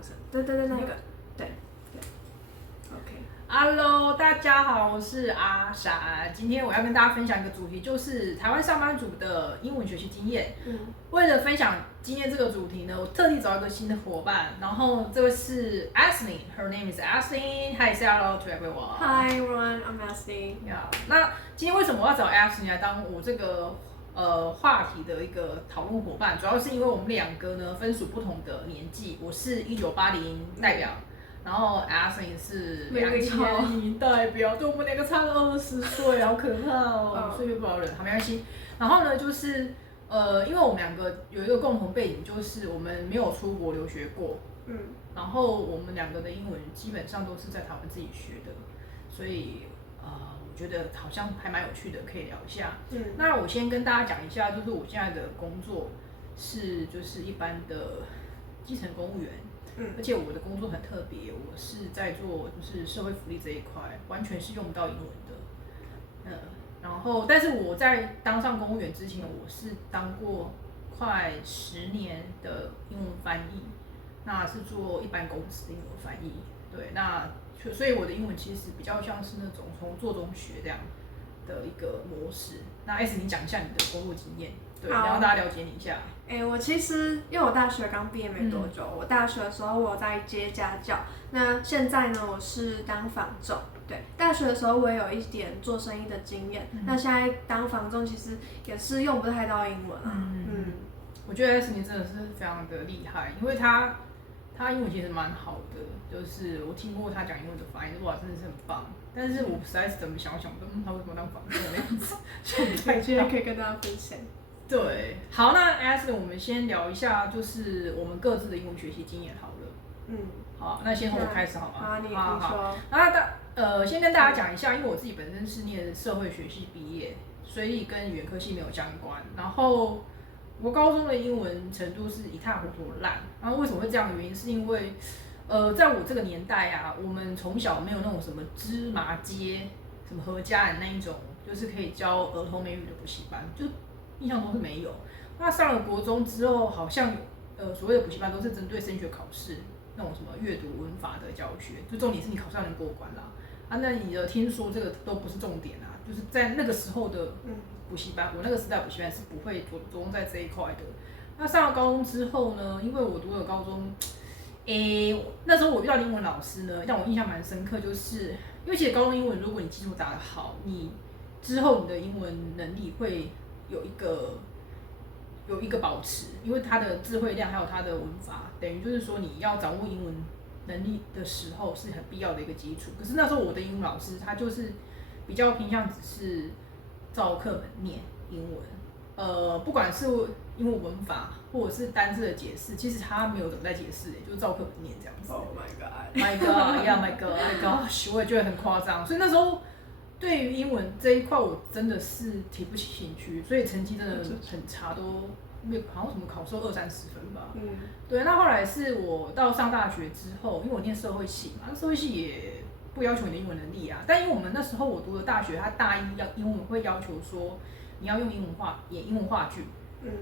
声。对，那个，对。OK。Hello， 大家好，我是阿闪。今天我要跟大家分享一个主题，就是台湾上班族的英文学习经验。为了分享今天这个主题呢，我特地找一个新的伙伴，然后这位是 Ashley，Her name is Ashley。Hi, say hello to everyone. Hi everyone, I'm Ashley.那今天为什么我要找 Ashley 来当我这个话题的一个讨论伙伴？主要是因为我们两个呢分属不同的年纪，我是1980代表。然后 Ashley 是2000代表，对，我们两个差了20岁，好可怕哦，岁月不饶人，好没关系。然后呢，就是因为我们两个有一个共同背景，就是我们没有出国留学过，然后我们两个的英文基本上都是在台湾自己学的，所以我觉得好像还蛮有趣的，可以聊一下。那我先跟大家讲一下，就是我现在的工作是就是一般的基层公务员。而且我的工作很特别，我是在做就是社会福利这一块，完全是用不到英文的。然后，但是我在当上公务员之前，我是当过快10年的英文翻译，那是做一般公司的英文翻译。对，那所以我的英文其实比较像是那种从做中学这样的一个模式。那 S 你讲一下你的工作经验，对，然后大家了解你一下。我其实因为我大学刚毕业没多久，我大学的时候我有在接家教，那现在呢我是当房仲。对，大学的时候我也有一点做生意的经验，那现在当房仲其实也是用不太到英文啊。我觉得 S 你真的是非常的厉害，因为他英文其实蛮好的，就是我听过他讲英文的发音，哇，真的是很棒。但是我实在是怎么想不到，他为什么当房仲那样子，我今天可以跟大家分享。对，好，那 Ashley 我们先聊一下，就是我们各自的英文学习经验好了。好，那先从我开始好吗？好，你说。那先跟大家讲一下，因为我自己本身是念社会学系毕业，所以跟语言科系没有相关。然后我高中的英文程度是一塌糊涂烂。然后为什么会这样？原因是因为在我这个年代啊，我们从小没有那种什么芝麻街、什么何家人那一种，就是可以教儿童美语的补习班，就印象中是没有。那上了国中之后，好像所谓的补习班都是针对升学考试那种什么阅读文法的教学，就重点是你考上能过关啦。那你听说这个都不是重点啊，就是在那个时候的补习班，我那个时代补习班是不会着重在这一块的。那上了高中之后呢，因为我读了高中，那时候我遇到的英文老师呢，让我印象蛮深刻，就是因为其实高中英文如果你基础打得好，你之后你的英文能力会有一个保持，因为它的智慧量还有它的文法，等于就是说你要掌握英文能力的时候是很必要的一个基础。可是那时候我的英文老师他就是比较偏向只是照课本念英文，不管是英文文法或者是单字的解释，其实他没有怎么在解释，就是照课本念这样子。Oh my god, my god, yeah, my god, my gosh， 我也觉得很夸张。所以那时候对于英文这一块，我真的是提不起兴趣，所以成绩真的很差，都没有好像什么考试20-30分吧。对。那后来是我到上大学之后，因为我念社会系嘛，社会系也不要求你的英文能力啊。但因为我们那时候我读的大学，它大一英文会要求说你要用演英文话剧。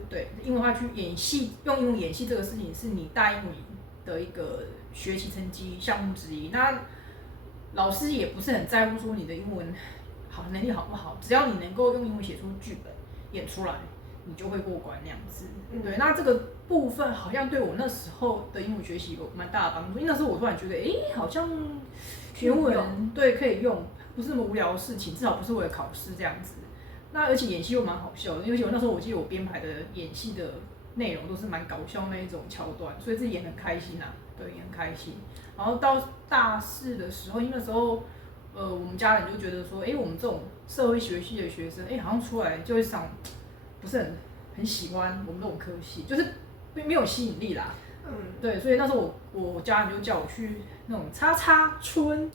对，英文话剧演戏，用英文演戏这个事情是你大英文的一个学习成绩项目之一。那老师也不是很在乎说你的英文能力好不好，只要你能够用英文写出剧本演出来，你就会过关那样子。对，那这个部分好像对我那时候的英文学习有蛮大的帮助，因为那时候我突然觉得，好像学文对可以用，不是那么无聊的事情，至少不是为了考试这样子。那而且演戏又蛮好笑的，因为那时候我记得我编排的演戏的内容都是蛮搞笑那一种桥段，所以自己演很开心啊，对，也很开心。然后到大4的时候，因为那时候我们家人就觉得说，我们这种社会学系的学生，好像出来就会不是很喜欢我们这种科系，就是没有吸引力啦。对，所以那时候我家人就叫我去那种叉叉村，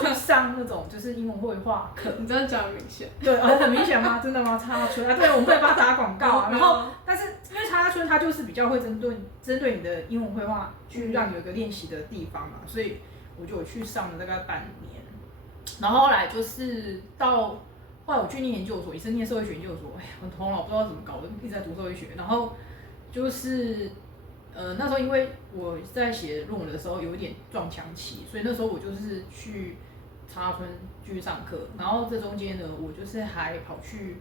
去上那种就是英文绘画课。你这样讲很明显。对，很明显吗？真的吗？叉叉村对，我们不能帮他打广告啊。然后，但是因为叉叉村它就是比较会针对你的英文绘画去让你有一个练习的地方嘛，所以我就有去上了大概半年。然后后来就是后来我去念研究所，也是念社会学研究所，我头脑不知道怎么搞的，一直在读社会学，然后就是那时候因为我在写论文的时候有一点撞墙期，所以那时候我就是去插村继续上课，然后这中间呢，我就是还跑去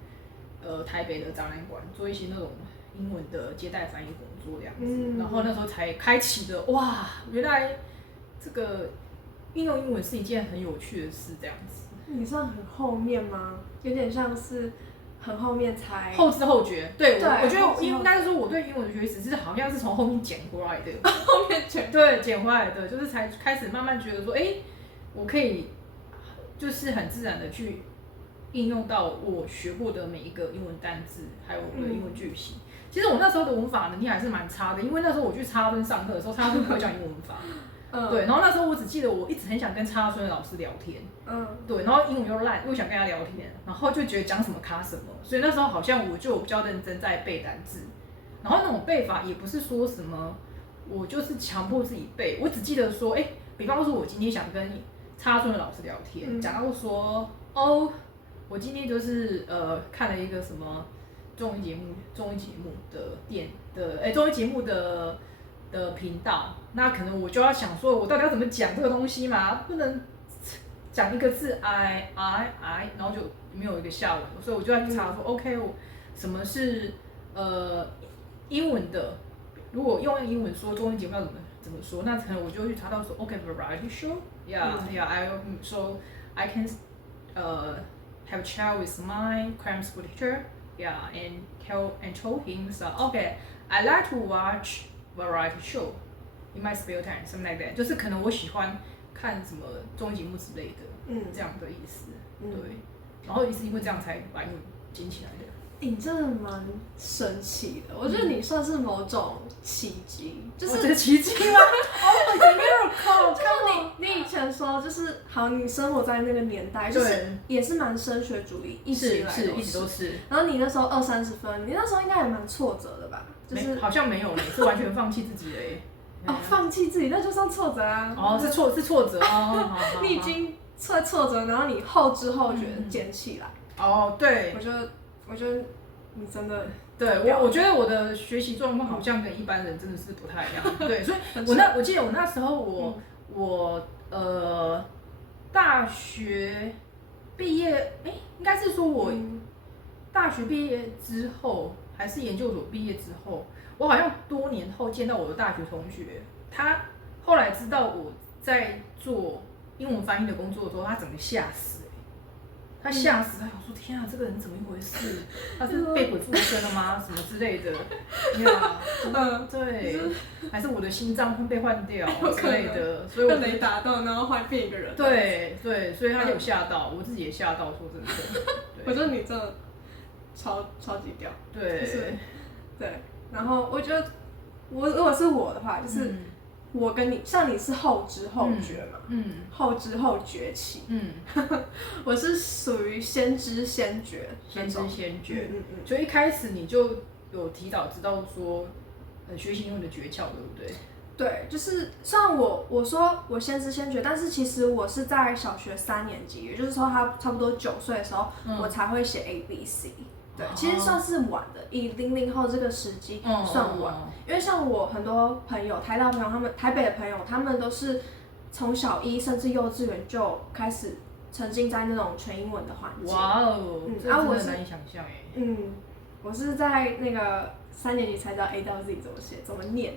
台北的展览馆做一些那种英文的接待翻译工作这样子，然后那时候才开启的哇，原来这个应用英文是一件很有趣的事这样子。你算很后面吗？有点像是很后面才后知后觉。对，我觉得应该是说我对英文的学习是好像是从后面捡回来的，后面捡回来的，就是才开始慢慢觉得说，我可以就是很自然的去应用到我学过的每一个英文单字，还有我的英文句型。其实我那时候的文法能力还是蛮差的，因为那时候我去插村上课的时候，插村不会讲英文文法。对，然后那时候我只记得我一直很想跟插村的老师聊天，对，然后英文又烂，又想跟他聊天，然后就觉得讲什么卡什么，所以那时候好像我就比较认真在背单字，然后那种背法也不是说什么我就是强迫自己背，我只记得说，比方说我今天想跟插村的老师聊天，讲到说，我今天就是看了一个什么综艺节目综艺节目的频道，那可能我就要想说，我到底要怎么讲这个东西嘛？不能讲一个字 I， 然后就没有一个下文，所以我就在查说，OK， 什么是英文的？如果用英文说综艺节目要怎么说？那可能我就去查到说，OK，variety show，so I can have a chat with my crime school teacher，and told him so，OK，I like to watch。variety show in my spare time, something like that， 就是可能我喜欢看什么综艺节目之类的，这样的意思，对。然后也是因为这样才把英文捡起来的。你真的蛮神奇的，我觉得你算是某种奇迹，就是我觉得奇迹吗？Oh my miracle！ 就是你以前说就是好，你生活在那个年代，就是也是蛮升学主义，一直以来一直都是。然后你那时候20-30分，你那时候应该也蛮挫折的吧？就是好像没有嘞，是完全放弃自己嘞。放弃自己那就算挫折啊。是挫折哦。你已经挫折，然后你后知后觉捡起来。对。我觉得你真的。对，我觉得我的学习状况好像跟一般人真的是不太一样。对，所以我记得我那时候我大学毕业，应该是说我大学毕业之后，还是研究所毕业之后，我好像多年后见到我的大学同学，他后来知道我在做英文翻译的工作的时候，他整个吓死。他吓死，他想说天啊，这个人怎么一回事？他是被鬼附身了吗？什么之类的？对，还是我的心脏会被换掉之类的，所以我雷打到，然后换变一个人。对，所以他有吓到，我自己也吓到，说真的。我觉得你真的超级屌。对，对，然后我觉得如果是我的话，就是我跟你像你是后知后觉嘛，后知后觉起，我是属于先知先觉，所以一开始你就有提早知道说，学习英文的诀窍，对不对？对，就是虽然我说我先知先觉，但是其实我是在小学3年级，也就是说他差不多9岁的时候，我才会写 ABC。对，其实算是晚的，以00后这个时机算晚，因为像我很多朋友，台大朋友，台北的朋友，他们都是从小一甚至幼稚园就开始沉浸在那种全英文的环境。哇哦，这真的难以想象哎。我是在那个3年级才知道 A 到 Z 怎么写，怎么念。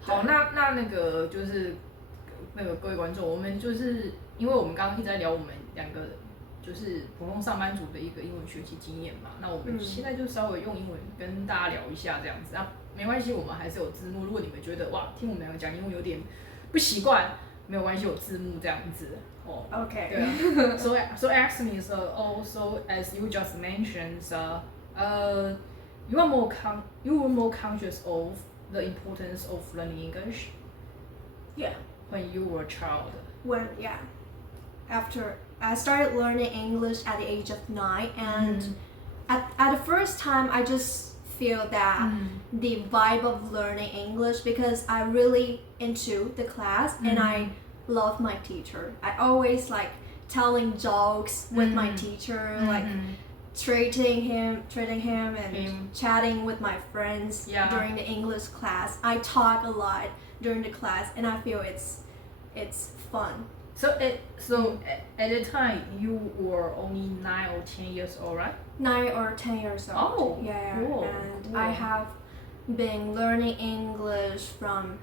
好，那个就是那个各位观众，我们就是因为我们刚刚一直在聊我们2个。就是普通上班族的一个英文学习经验嘛，那我们现在就稍微用英文跟大家聊一下这样子，没关系，我们还是有字幕。如果你们觉得哇，听我们2个讲英文有点不习惯，没有关系，有字幕这样子。OK。对啊。So actually, also as you just mentioned, you were more conscious of the importance of learning English. Yeah. When you were a child. After I started learning English at the age of 9, and at the first time I just feel that the vibe of learning English, because I really into the class and I love my teacher. I always like telling jokes with my teacher, like treating him and Him. chatting with my friends Yeah. during the English class. I talk a lot during the class, and I feel it's fun. So at the time you were only 9 or 10 years old, right? 9 or 10 years old. Oh, yeah. cool, And cool. I have been learning English from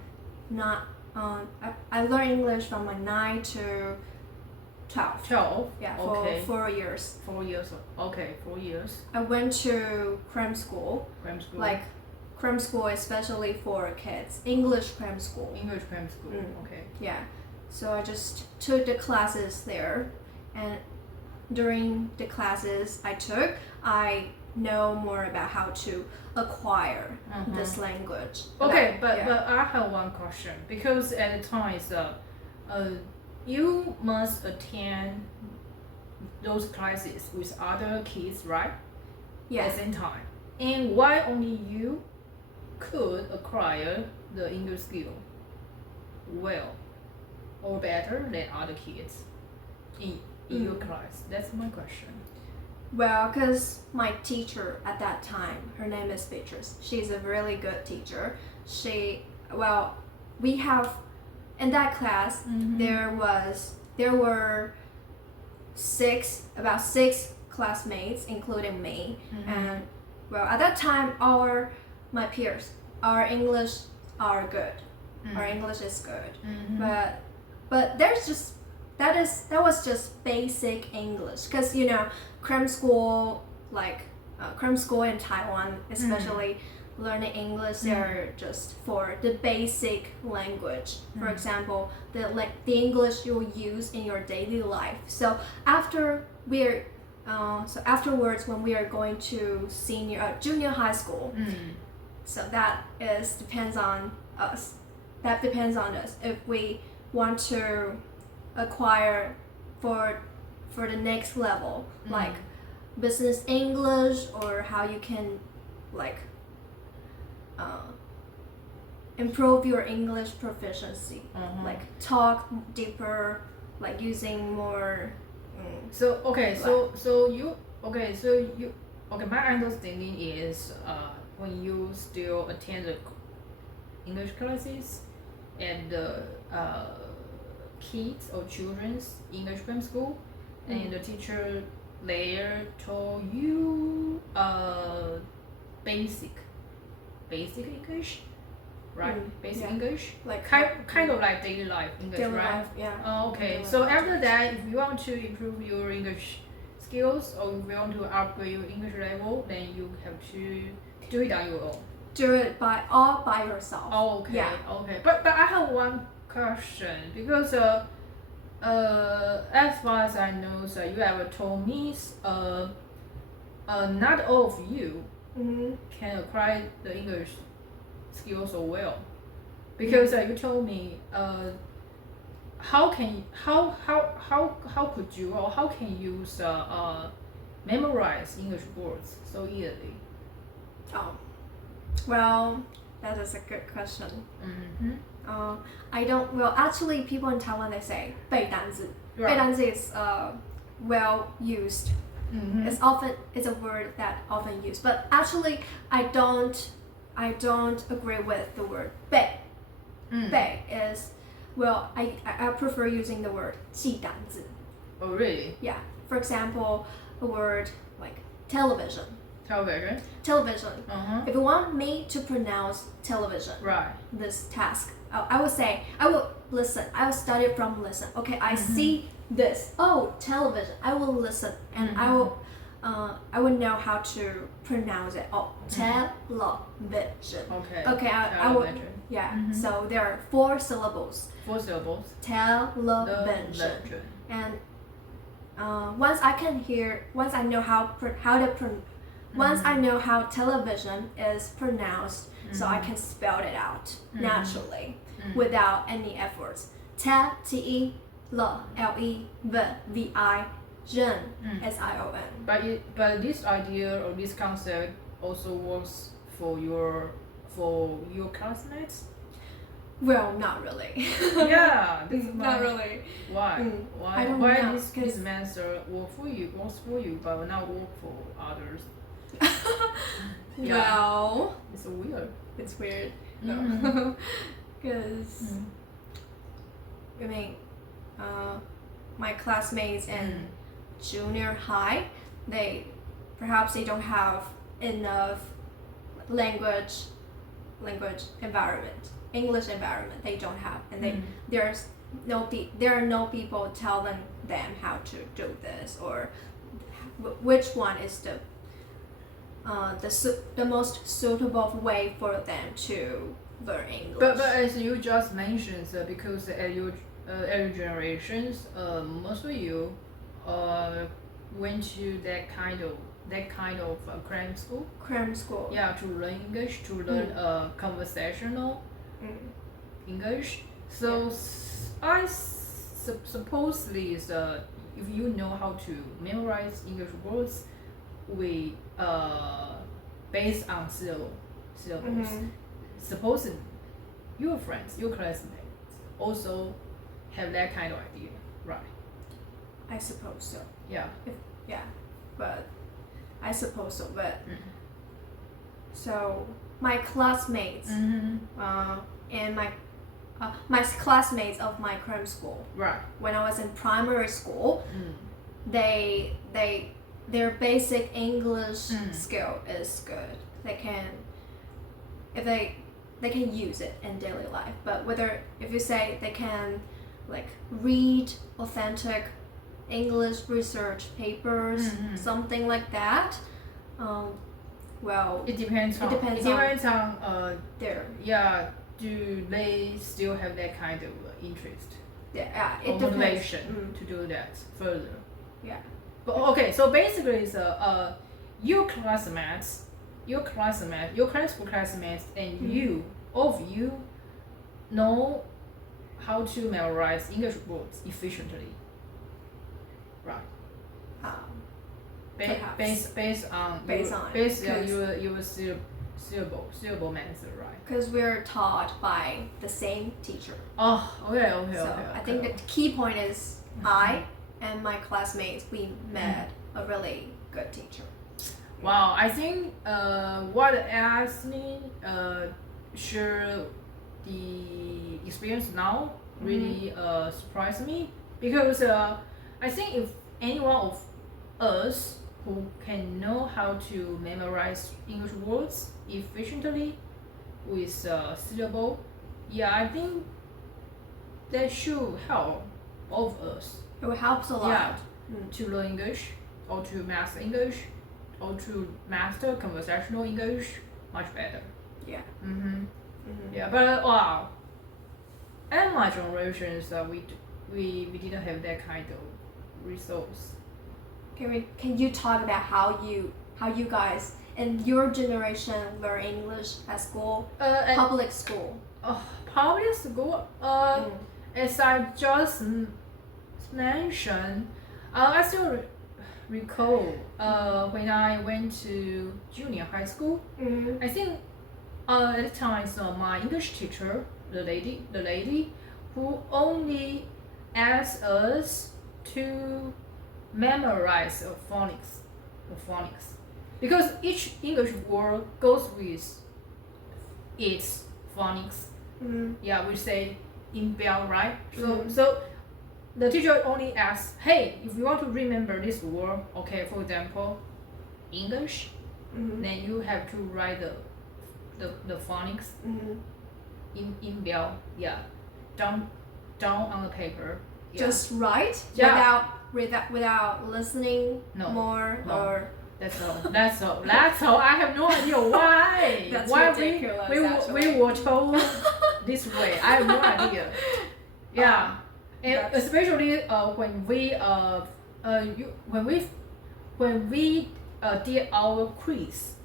I learned English from my 9 to 12. 12. Yeah, Okay. for 4 years. 4 years. Okay, 4 years. I went to cram school. Cram school. Like cram school especially for kids. English cram school. English cram school. Mm. Okay. Yeah. So I just took the classes there, and during the classes I took, I know more about how to acquire this language. Okay, but yeah. but I have one question because at the time you must attend those classes with other kids, right? Yeah. At the same time, and why only you could acquire the English skill well or better than other kids in your class? That's my question. Well, because my teacher at that time, her name is Beatrice. She's a really good teacher. We have in that class there were about six classmates, including me, and at that time my peers, our English are good. Our English is good, but that was just basic English, because cram school in Taiwan, especially learning English, they're just for the basic language. For example, the English you will use in your daily life. So afterwards, when we are going to junior high school, so that depends on us. That depends on us if we want to acquire for the next level, like business English, or how you can improve your English proficiency, like talk deeper, like using more. My understanding is when you still attend the English classes and the kids or children's English cram school, and the teacher later told you basic English, right? Basic English, Like kind of like daily life English, daily right? life, yeah. Oh, okay. Daily So life after that, if you want to improve your English skills, or if you want to upgrade your English level, then you have to do it on your own. Do it all by yourself. Oh, okay. Yeah. Okay. But I have one question, because as far as I know, so you ever told me not all of you can acquire the English skills so well, because you told me how could you, or how can you memorize English words so easily? Oh, well, that is a good question. I don't. Well, actually, people in Taiwan, they say 背单字. Right. 背单字 is well used. It's a word that often used. But actually, I don't agree with the word 背. 背 is, well, I prefer using the word 记单字. Oh, really? Yeah. For example, a word like television. Television. If you want me to pronounce television, Right. this task, I would say, I will listen. I will study from listen. Okay, I see this. Oh, television. I will listen, and I will know how to pronounce it. Oh, television. Okay. Okay, I will. Television. Yeah. So there are 4 syllables. 4 syllables. Television. And once I know how television is pronounced, so I can spell it out naturally without any efforts. S-I-O-N. But this idea or this concept also works for your classmates. Well, not really. Yeah, that's Not really. Why? I don't Why know, this 'cause- master works for you, but not work for others? Yeah. Well, It's weird. it's weird. Mm. No, because I mean, my classmates in junior high, perhaps they don't have enough language environment, English environment. They don't have, and there are no people telling them how to do this or which one is the most suitable way for them to learn English. But as you just mentioned, because every generations, most of you went to that kind of cram school. Cram school. Yeah, to learn English, to learn conversational English. So supposedly is if you know how to memorize English words, we based on syllables. Suppose your friends, your classmates also have that kind of idea, right? I suppose so. Yeah. But I suppose so. But so my classmates, and my classmates of my cram school, Right. when I was in primary school, their basic English skill is good. They can use it in daily life. But if you say they can like read authentic English research papers, something like that, well, It depends on their do they still have that kind of interest it or depends. motivation to do that further? Yeah. But okay, so basically, it's your classmates, your cram school classmates, and all of you know how to memorize English words efficiently, right? Perhaps. Based on your syllable method, right? Because we're taught by the same teacher. Oh, okay. So I think the key point is I and my classmates, we met a really good teacher. Wow, I think what Ashley share the experience now really surprised me, because I think if any one of us who can know how to memorize English words efficiently with syllable, I think that should help all of us. It helps a lot. To learn English, or to master English, or to master conversational English much better. Yeah. Yeah, but wow, and my generations we didn't have that kind of resource. Can you talk about how you guys in your generation learn English at school, public school? Public school. As I just mentioned, I still recall when I went to junior high school. I think at the time, my English teacher, the lady who only asked us to memorize phonics, because each English word goes with its phonics. We say in bell, right? So the teacher only asks, hey, if you want to remember this word, okay, for example, English, then you have to write the phonics in bell, down on the paper. Just write without listening more. Or That's all. I have no idea why. That's why ridiculous, we were told this way. I have no idea. And especially when we did our quiz.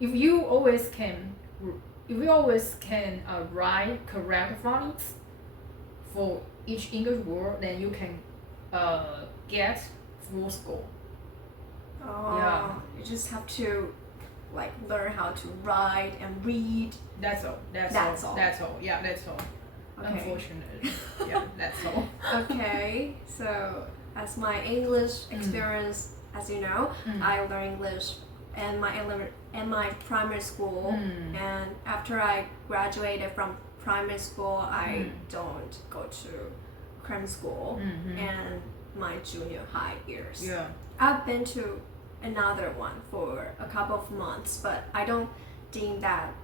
If you always can write correct phonics for each English word, then you can get full score. You just have to like learn how to write and read. That's all. That's all. Yeah, that's all. Okay. Unfortunately, yeah, that's all. Okay, so as my English experience, as you know, I learned English in my primary school, and after I graduated from primary school, I don't go to cram school and my junior high years. Yeah. I've been to another one for a couple of months, but I don't deem that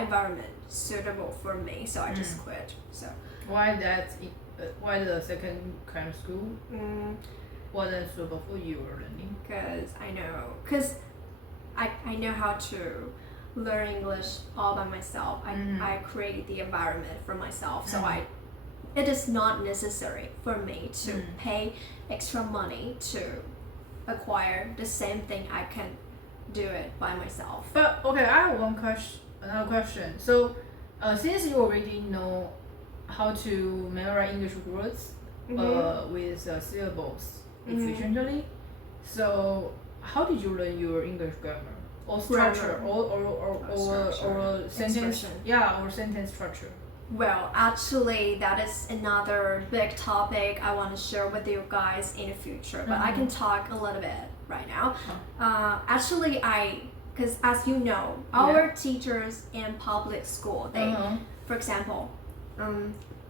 environment suitable for me, so I just quit. So why the second cram school wasn't suitable for your learning? Because I know how to learn English all by myself. I create the environment for myself, so it is not necessary for me to pay extra money to acquire the same thing. I can do it by myself. But okay, I have another question. So, since you already know how to memorize English words with syllables efficiently, so how did you learn your English grammar or structure or sentence? Expression. Yeah, or sentence structure. Well, actually, that is another big topic I want to share with you guys in the future, but I can talk a little bit right now. Actually, because as you know, our teachers in public school, they, for example,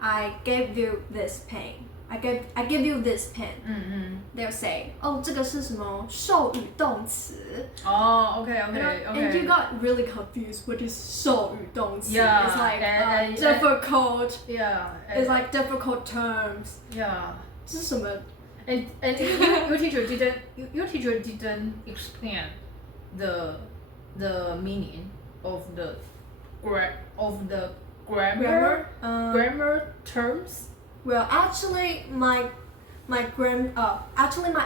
I gave you this pen. I give you this pen. They'll say, "Oh, 这个是什么授语动词?" Oh, okay. And you got really confused. What is 授语动词? Yeah, It's like and difficult. Yeah. It's like difficult terms. Yeah. 这是什么? And your teacher didn't explain the meaning of the grammar terms. Well, actually, my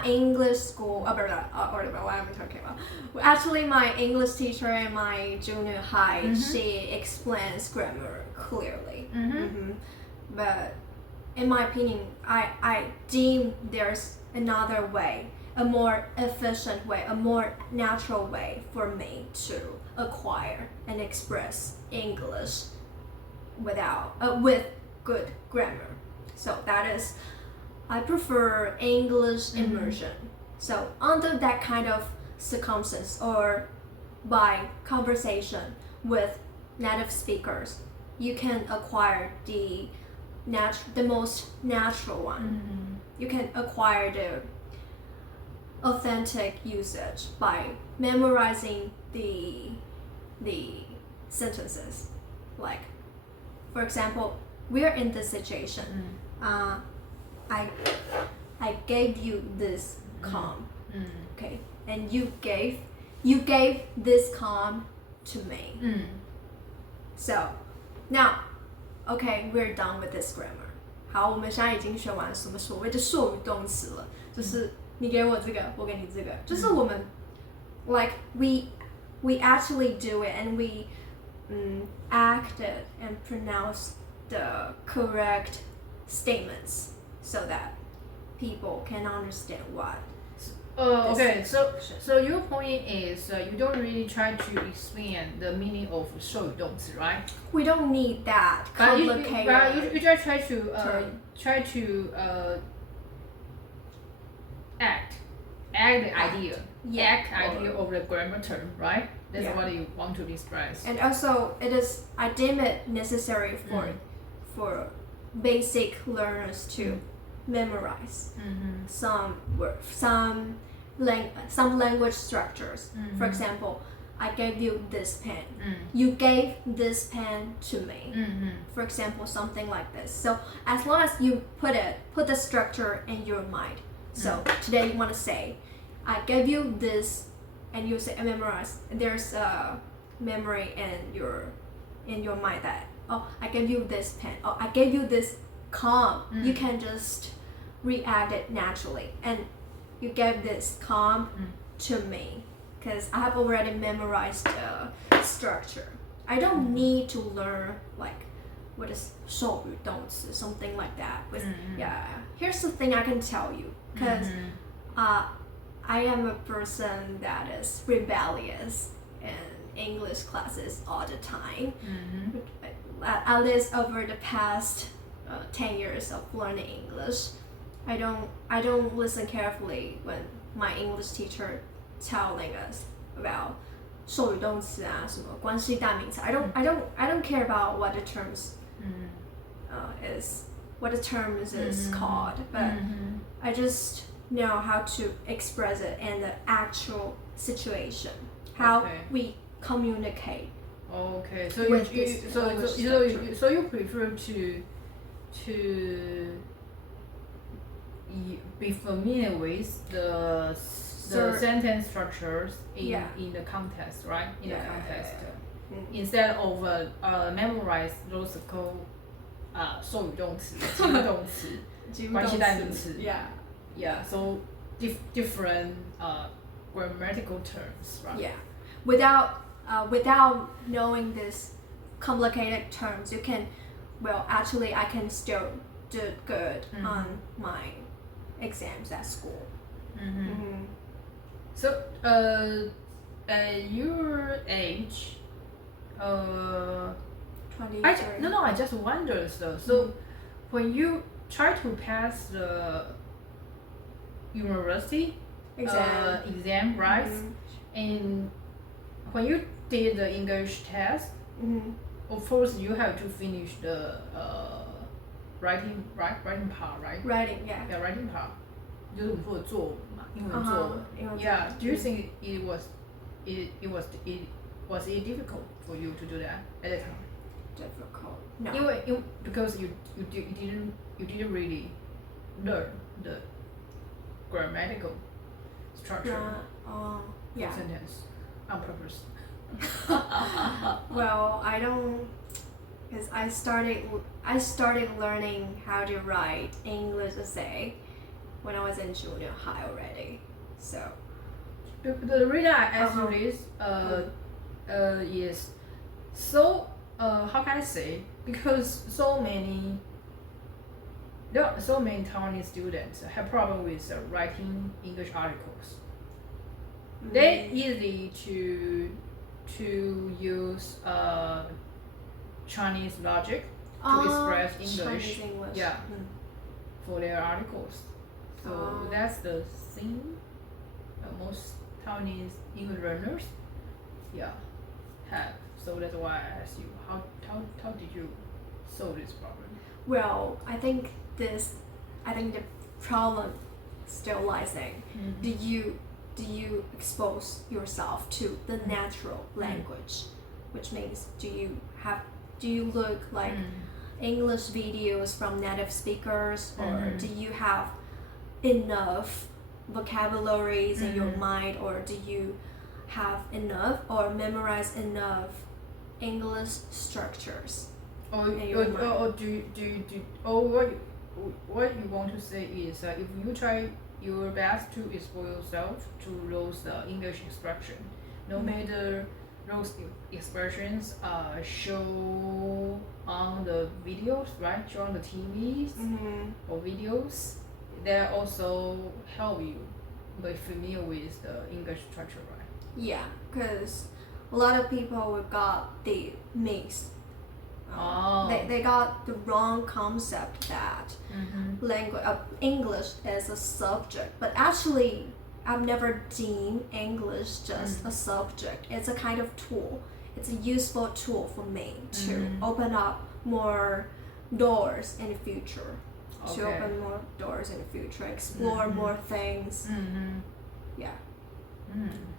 English school. What am I talking about? Well, actually, my English teacher in my junior high, she explains grammar clearly. But in my opinion, I deem there's another way, a more efficient way, a more natural way for me to acquire and express English with good grammar. So that is, I prefer English immersion. So under that kind of circumstance or by conversation with native speakers, you can acquire the most natural one. You can acquire the authentic usage by memorizing the sentences. Like, for example, we're in this situation. I gave you this calm, okay, and you gave this calm to me. So now, okay, we're done with this grammar. 好，我们现在已经学完什么所谓的授予动词了，就是你给我这个，我给你这个，就是我们 like we actually do it and we act it and pronounce the correct statements so that people can understand what. Okay, so your point is you don't really try to explain the meaning of 授予动词, right? We don't need that complicated. You just try to act the idea. Act idea of the grammar term, right? That's what you want to express. And also, I deem it necessary for basic learners to memorize some language structures. For example, I gave you this pen. You gave this pen to me. For example, something like this. So as long as you put the structure in your mind. So today you want to say, I gave you this, and you say memorize. There's a memory in your mind that, oh, I gave you this pen. Oh, I gave you this calm. You can just react it naturally, and you gave this calm to me because I have already memorized the structure. I don't need to learn like what is 授予动词, something like that. But here's the thing I can tell you, because I am a person that is rebellious, in English classes all the time. Mm-hmm. At least over the past 10 years of learning English, I don't listen carefully when my English teacher telling us about 授予动词啊，什么关系代名词。I don't care about what the terms what the terms is called, but I just know how to express it in the actual situation, how we communicate. Okay, so with you this so English so, so, you, structure. so you prefer to be familiar with the sentence structures in the context, right? In the context, instead of memorize those called 授予动词、及物动词、关系代名词。Yeah. So different grammatical terms, right? Yeah. Without knowing these complicated terms, you can, actually I can still do good on my exams at school. So, at your age, 23. I just wonder. So, when you try to pass the university exam, right? And when you did the English test, of course you have to finish the writing part, right? Writing, yeah. Yeah, writing part. 就是我们说的作文嘛，英文作文。Yeah. Do you think it was difficult for you to do that at the time? Difficult. No. Because you didn't really learn the grammatical structure of sentence on purpose. Well, I don't, because I started learning how to write English essay when I was in junior high already. So the reason I asked you this is so how can I say, because there are so many Taiwanese students have problem with writing English articles. They easy to use Chinese logic to express English. Yeah. For their articles. So that's the thing most Taiwanese English learners have. So that's why I asked you, how did you solve this problem? Well, I think the problem still lies in do you expose yourself to the natural language, which means do you look like English videos from native speakers, or do you have enough vocabularies in your mind, or do you have enough or memorize enough English structures? Or what you want to say is if you try your best to expose yourself to those English expression, no matter those expressions show on the videos, right? Show on the TVs or videos, that also help you be familiar with the English structure, right? Yeah, because a lot of people got the mix. They got the wrong concept that English is a subject, but actually I've never deemed English just a subject. It's a kind of tool. It's a useful tool for me to open up more doors in the future. To open more doors in the future, explore more things. Yeah.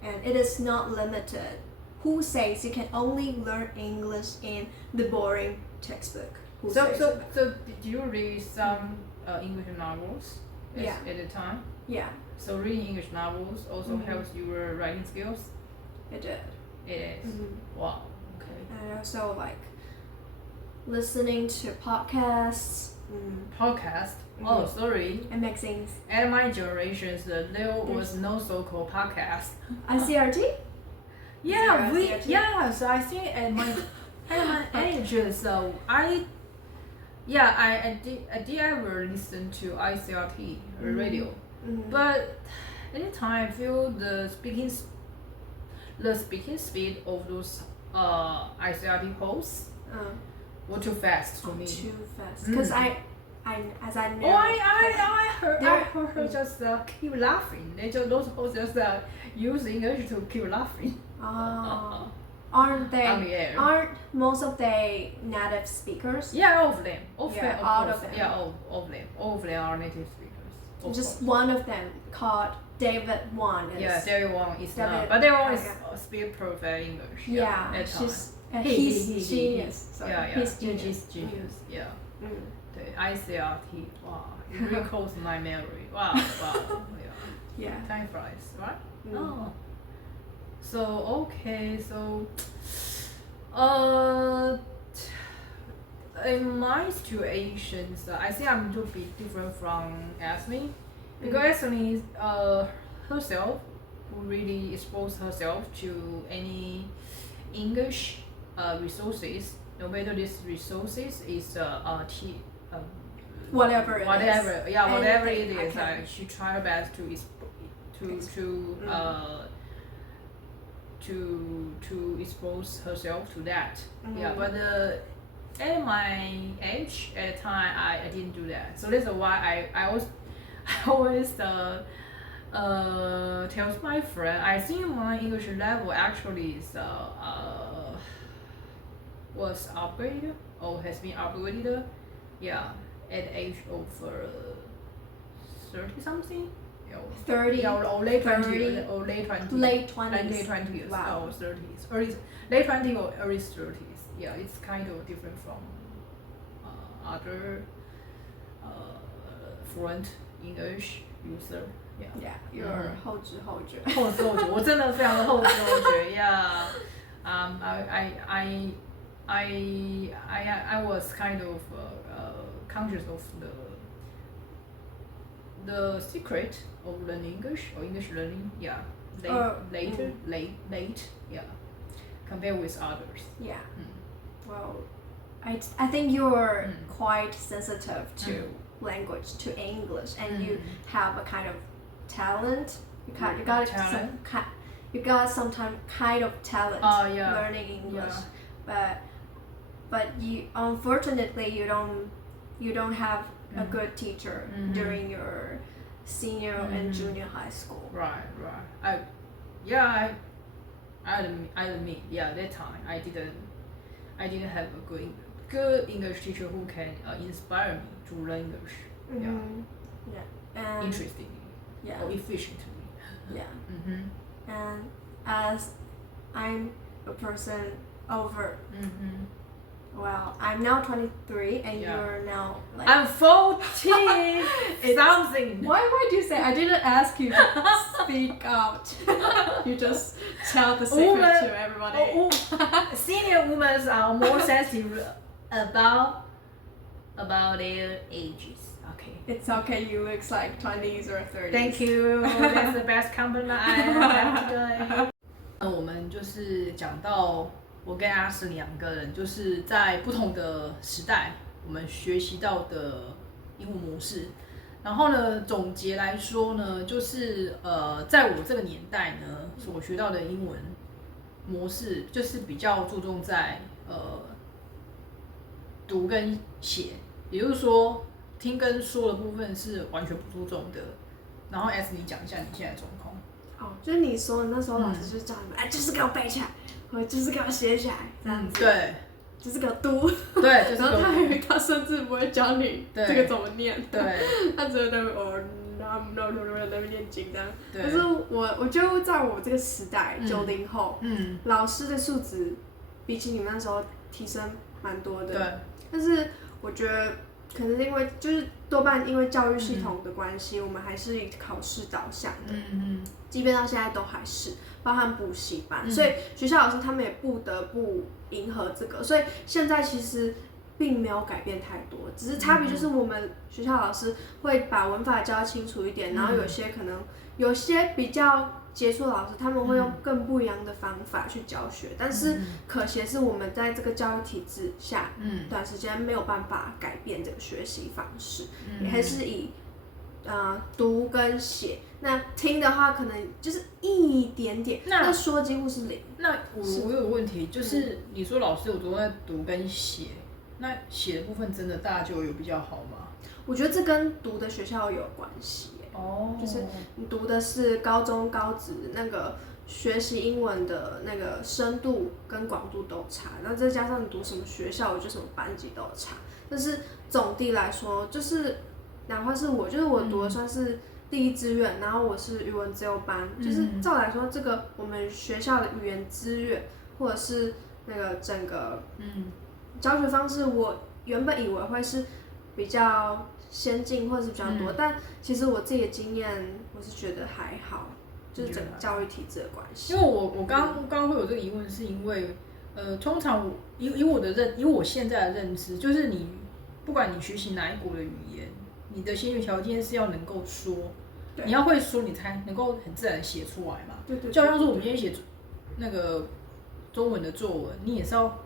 And it is not limited. Who says you can only learn English in the boring textbook? So did you read some English novels at the time? Yeah. So reading English novels also helps your writing skills? It did. It is. Wow. Okay. And also like listening to podcasts. Podcast? Oh, sorry. And magazines. At my generations, there was no so-called podcast. ICRT? Yeah, so I think at my age, so I did ever listen to ICRT radio, but anytime I feel the the speaking speed of those ICRT hosts were too fast to me. Too fast. Because as I know. I heard her just keep laughing. Those hosts just use English to keep laughing. Oh. Aren't they? On the air. Aren't most of the native speakers? Yeah, all of them. All of them. Yeah, all of them are native speakers. Just one of them called David Wong. Yeah, David Wong is not. But David Wong is speak perfect English. Yeah, he's genius. So yeah, he's genius. Yeah. 对 ICRT 哇 it recalls my memory. Wow. Yeah. Time flies, right? Oh. So okay, so in my situations, I think I'm a little bit different from Ashley, because Ashley herself who really exposed herself to any English resources, no matter this resources is whatever it is. Whatever it is, okay. she tried her best to expose herself to that. Yeah, but at my age, at the time, I didn't do that. So that's why I always tells my friend, I think my English level actually is was upgraded or has been upgraded. Yeah, at the age of 30 something. 30 or late 30, 20s or late 20s. Late 20s. Late 20s Wow. or 30s. Late 20s or early 30s. Yeah, it's kind of different from other fluent English user. Yeah, you're 后知后觉。后知后觉，我真的非常的后知后觉。Yeah, I was kind of conscious of the secret of learning English or English learning. Yeah, late. Yeah, compared with others. Yeah. Well, I think you're quite sensitive to language, to English, and you have a kind of talent. You got some kind of talent learning English, but you unfortunately you don't have a good teacher during your senior and junior high school. Right. I admit, yeah, that time I didn't have a good English teacher who can inspire me to learn English. And interestingly. Or efficiently. And as I'm a person over. Well, I'm now 23 and you're now like. I'm 14 something. Why do you say? I didn't ask you to speak out. You just tell the secret to everybody. Senior women are more sensitive about their ages. Okay. It's okay. You look like 20s or 30s. Thank you. That's the best compliment I have today. 我们就是讲到。我跟阿史两个人就是在不同的时代，我们学习到的英文模式。然后呢，总结来说呢，就是在我这个年代呢，所学到的英文模式，就是比较注重在读跟写，也就是说听跟说的部分是完全不注重的。然后 S 你讲一下你现在的状况。就是你说的那时候老师就叫你们，就是给我背起来。我就是给我写起来，这样子。对。就是给我读。对，就是。然后他甚至不会教你这个怎么念。对。他只会在那边念经这样。可是我觉得在我这个时代，90后，老师的素质比起你们那时候提升蛮多的。对。但是我觉得可能因为就是多半因为教育系统的关系，我们还是以考试导向的。即便到现在都还是。包含补习班，所以学校老师他们也不得不迎合这个，所以现在其实并没有改变太多，只是差别就是我们学校老师会把文法教清楚一点，然后有些比较杰出的老师，他们会用更不一样的方法去教学，但是可惜的是我们在这个教育体制下，短时间没有办法改变这个学习方式，也还是以读跟写。那听的话可能就是一点点，那说几乎是零。那我有个问题，就是你说老师有着重在读跟写，那写的部分真的大家就有比较好吗？我觉得这跟读的学校有关系。就是你读的是高中高职那个学习英文的那个深度跟广度都有差，然后再加上你读什么学校，我觉得什么班级都有差。但是总的来说，就是哪怕是我，就是我读的算是第一志愿，然后我是语文自由班，就是照来说，这个我们学校的语言资源或者是那个整个教学方式，我原本以为会是比较先进或者是比较多，但其实我自己的经验，我是觉得还好，就是整个教育体制的关系。因为我刚会有这个疑问，是因为通常以我现在的认知，就是你不管你学习哪一国的语言，你的先决条件是要能够说，你要会说，你才能够很自然的写出来嘛。对。就好像说我们今天写那个中文的作文，你也是要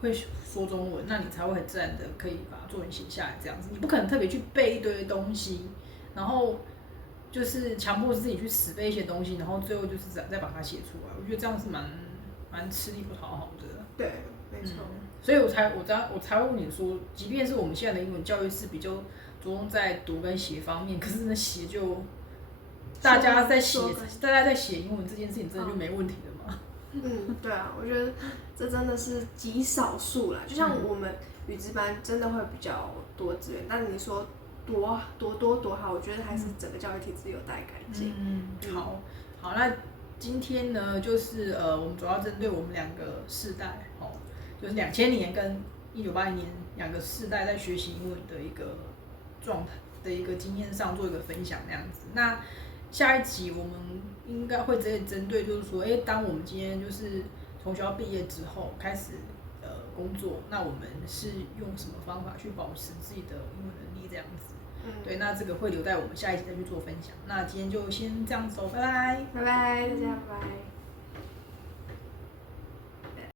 会说中文，那你才会很自然的可以把作文写下来这样子。你不可能特别去背一堆东西，然后就是强迫自己去死背一些东西，然后最后就是再把它写出来。我觉得这样是蛮吃力不讨好的。对，没错。所以我才会问你说，即便是我们现在的英文教育是比较着重在读跟写方面，可是那写就大家在写英文这件事情，真的就没问题了吗？对啊，我觉得这真的是极少数啦。就像我们语资班真的会比较多资源，但你说多好，我觉得还是整个教育体制有待改进。好，那今天呢，就是我们主要针对我们两个世代，就是2000年跟1980年两个世代在学习英文的一个状态的一个经验上做一个分享那样子。那下一集我们应该会直接针对，就是说，当我们今天就是从学校毕业之后开始工作，那我们是用什么方法去保持自己的英文能力这样子？对，那这个会留在我们下一集再去做分享。那今天就先这样子，拜拜，拜拜，大家拜拜。